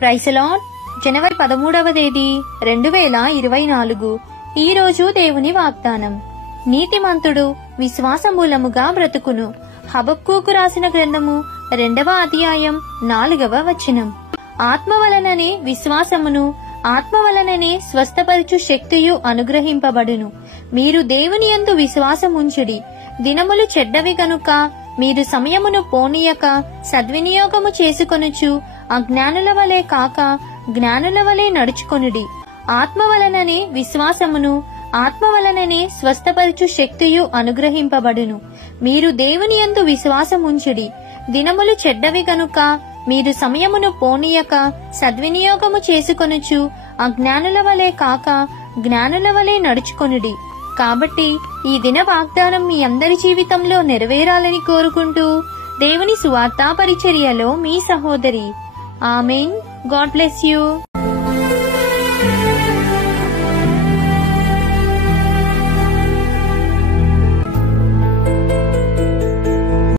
Praise lord. జనవరి 13వ తేదీ 2024. ఈ రోజు దేవుని వాగ్దానం. నీతిమంతుడు విశ్వాస మూలముగా బ్రతుకును. హబక్కూకు రాసిన గ్రంథము 2వ అధ్యాయం 4వ వచనం. ఆత్మ వలననే విశ్వాసమును, ఆత్మ వలననే స్వస్థపరచు శక్తియు అనుగ్రహింపబడును. మీరు దేవుని యందు విశ్వాసముంచుడి. దినములు చెడ్డవి గనుక మీరు సమయమును పోనీయక సద్వినియోగము చేసుకొనుచు అజ్ఞానుల వలె కాక జ్ఞానుల వలె నడుచుకొనుడి. ఆత్మ వలననే విశ్వాసమును, ఆత్మ వలననే స్వస్థపరచు శక్తియు అనుగ్రహింపబడును. మీరు దేవుని యందు విశ్వాసముంచుడి. దినములు చెడ్డవి గనుక మీరు సమయమును పోనీయక సద్వినియోగము చేసుకొనుచు అజ్ఞానుల వలె కాక జ్ఞానుల వలె నడుచుకొనుడి. కాబట్టి ఈ దిన వాగ్దానం మీ అందరి జీవితంలో నెరవేరాలని కోరుకుంటూ దేవుని సువార్తా పరిచర్యలో మీ సహోదరి. ఆమేన్. God bless you.